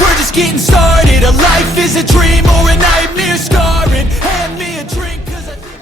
we're just getting started. A life is a dream or a nightmare scarring. Hand me a drink, cause I think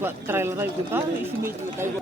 Buat trailer aja kita isi meja kayak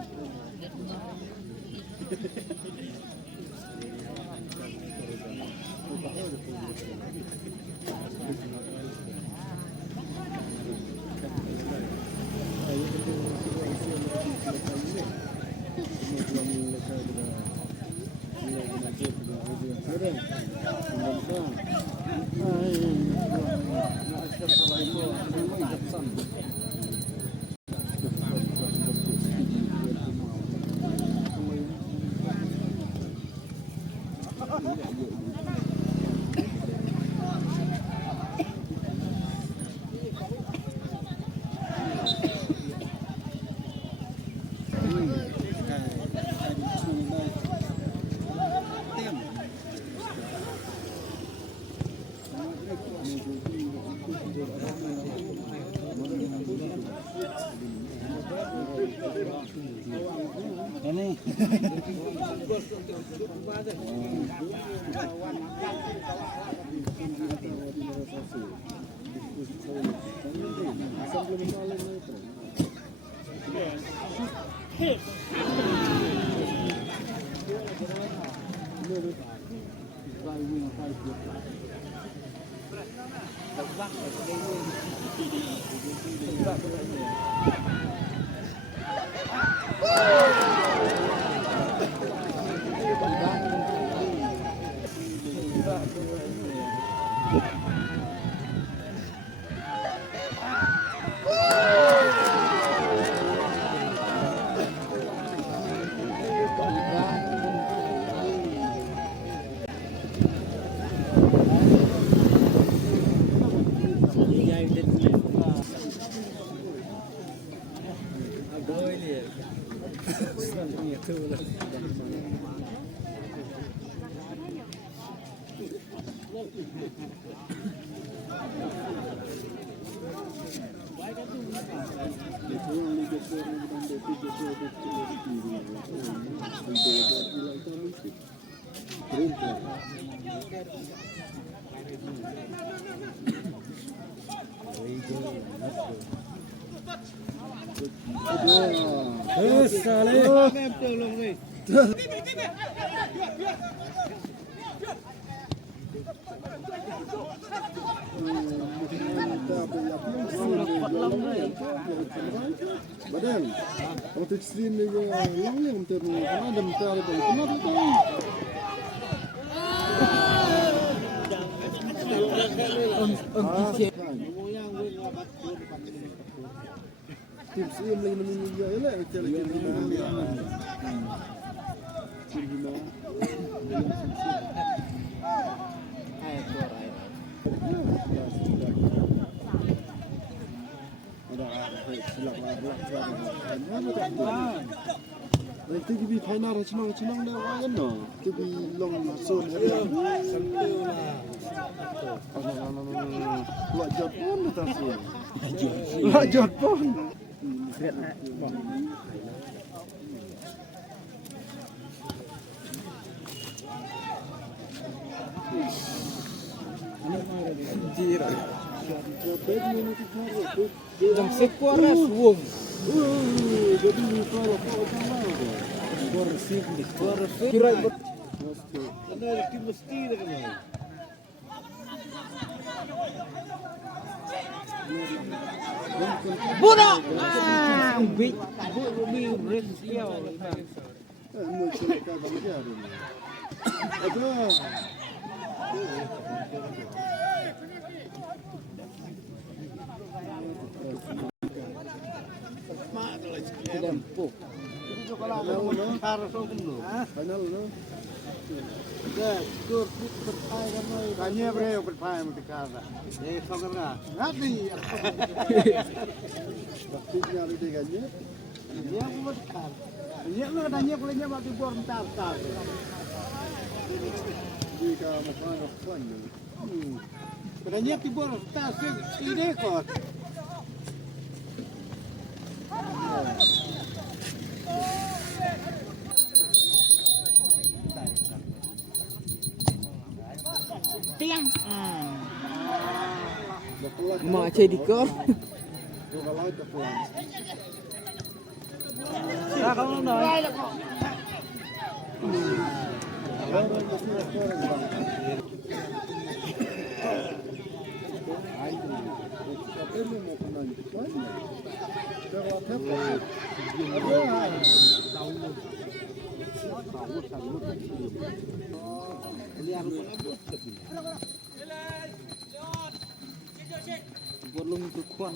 Badan, waktu ekstrim ni yang yang terus, ada mentar itu, kenapa itu? Tim sini lagi menunggu dia, ya lah, kita lagi menunggu dia. Nanti kita final senang dah kan no. Kita long zone dia. Luar Jepun atas tu. Luar Jepun. Jira. Jam sekuaras wong. Jadi kalau kau tahu, bersih ni, bersih. Kira bersih. Ada mesti dah kan. Budak. Ah, big. Bumi resio. Mau cerita bang dia tu. Aduh. Tempuk. Final no. Dah, tur berpai kan oi. Kanya bre berpai mutikara. Sokra. Ngati. Waktu nyari dia kanya. Dia buat kan. Dia lu katanya kulitnya bagi bor mentar-tar. Jika makan apa ni? Katanya tibor tas ide kok. Tiang. Mak cedi kor. Dua laut terpulang. Dah kamu dah. Orang mesti orang bang. Apa ni mau kena ni? Kalau apa? Bolong tu kuat.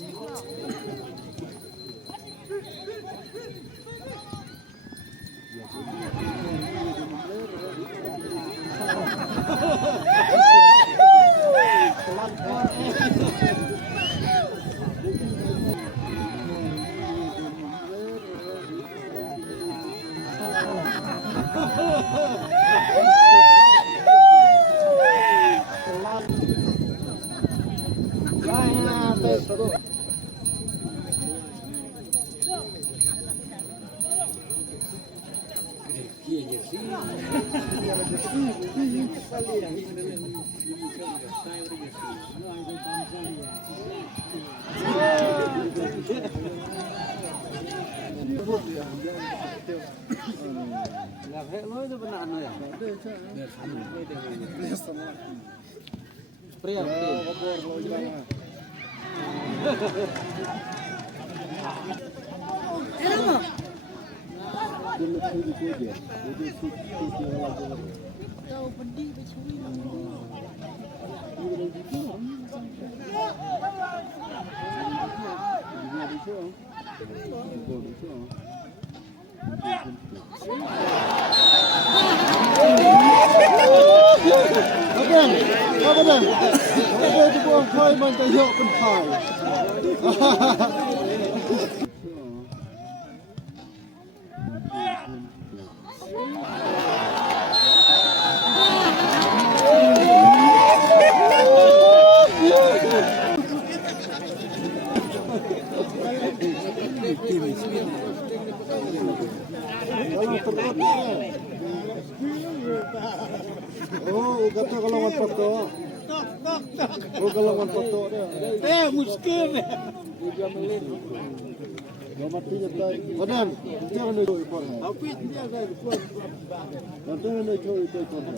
Pria. Tahu pedih Apa dah? Apa tu buang kai man tak yok pun kai. Oh, kata kalau wan foto. Oh, kalau wan foto dia. muskil. Dia melin. Dia mati jatuh. Badan, dia kena doi por hai. Tapi dia dah kuat. Nanti kena doi itu por hai.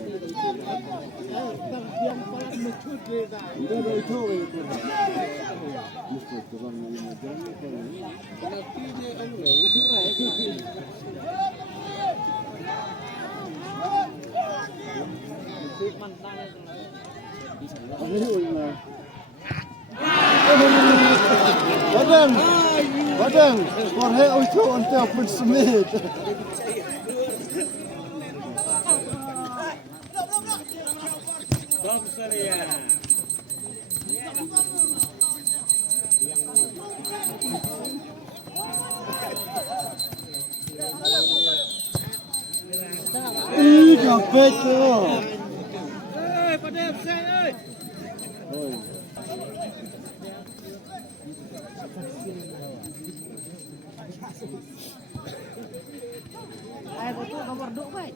Yang paling mecut dia dah. Dia doi itu por hai. Mesti orang ini jangan por hai. Tapi dia orang itu Badan, badan, korhe itu untuk pun semit. Ih, kapet tu. Padahal saya. Ai betul nomor 2 baik.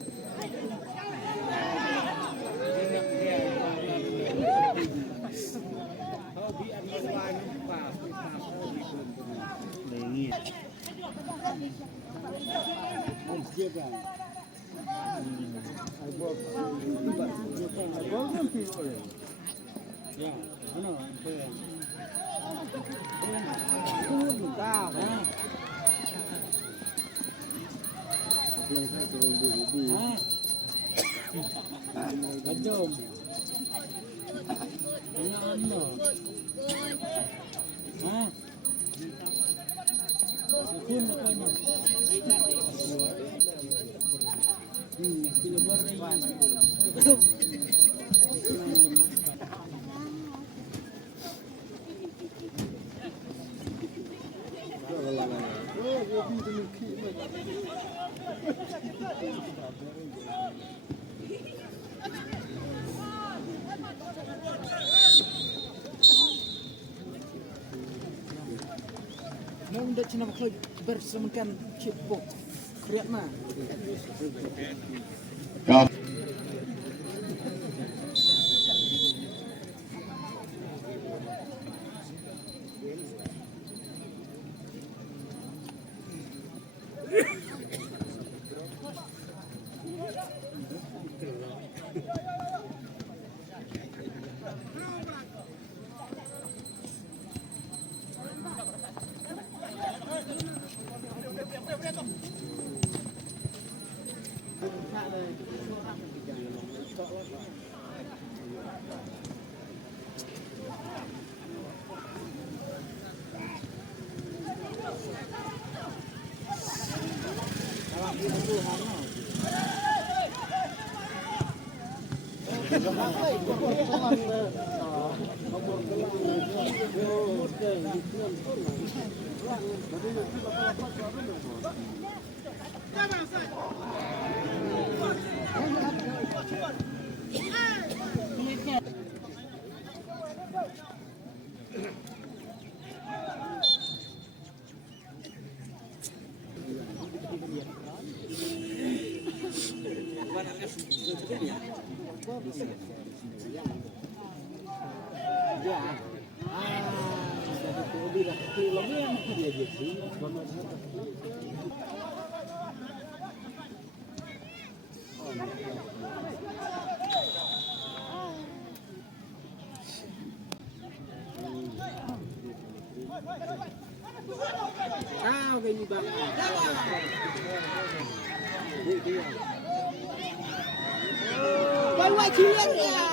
Ya, พูดก้าวนะ เพียงแค่จะดูดี กระโจมนอนหนอฮะขึ้นมาเลยกิโลเมตรได้วัน ก็อะไรโอ้ยพี่จะมีขี้ไหมน้องเด็กชนะเคยbersamakan chipbox เครียดมาก Cao cái gì bạn? Quay quay chiến nha.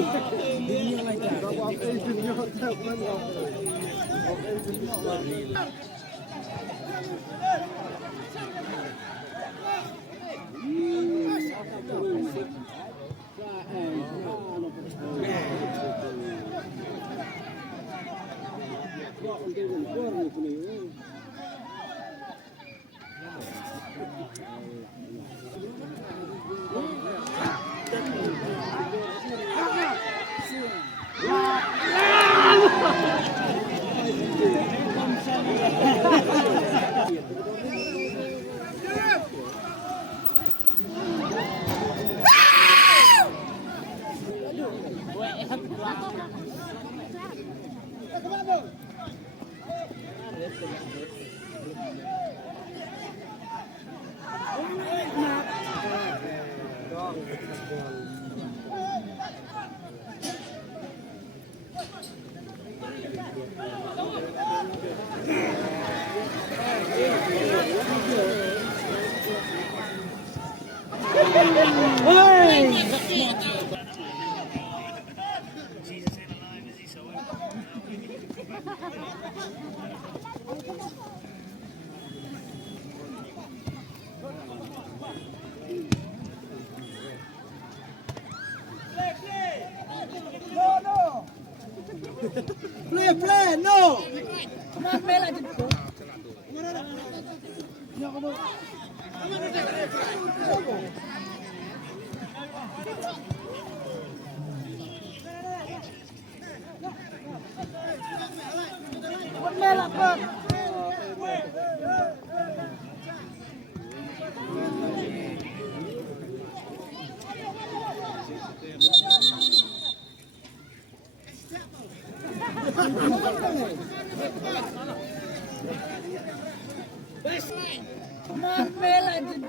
Bawa apa itu nyok tak mana? Apa itu nyok? Play, no. Come on, play like it. Play like it. Come on, play like it.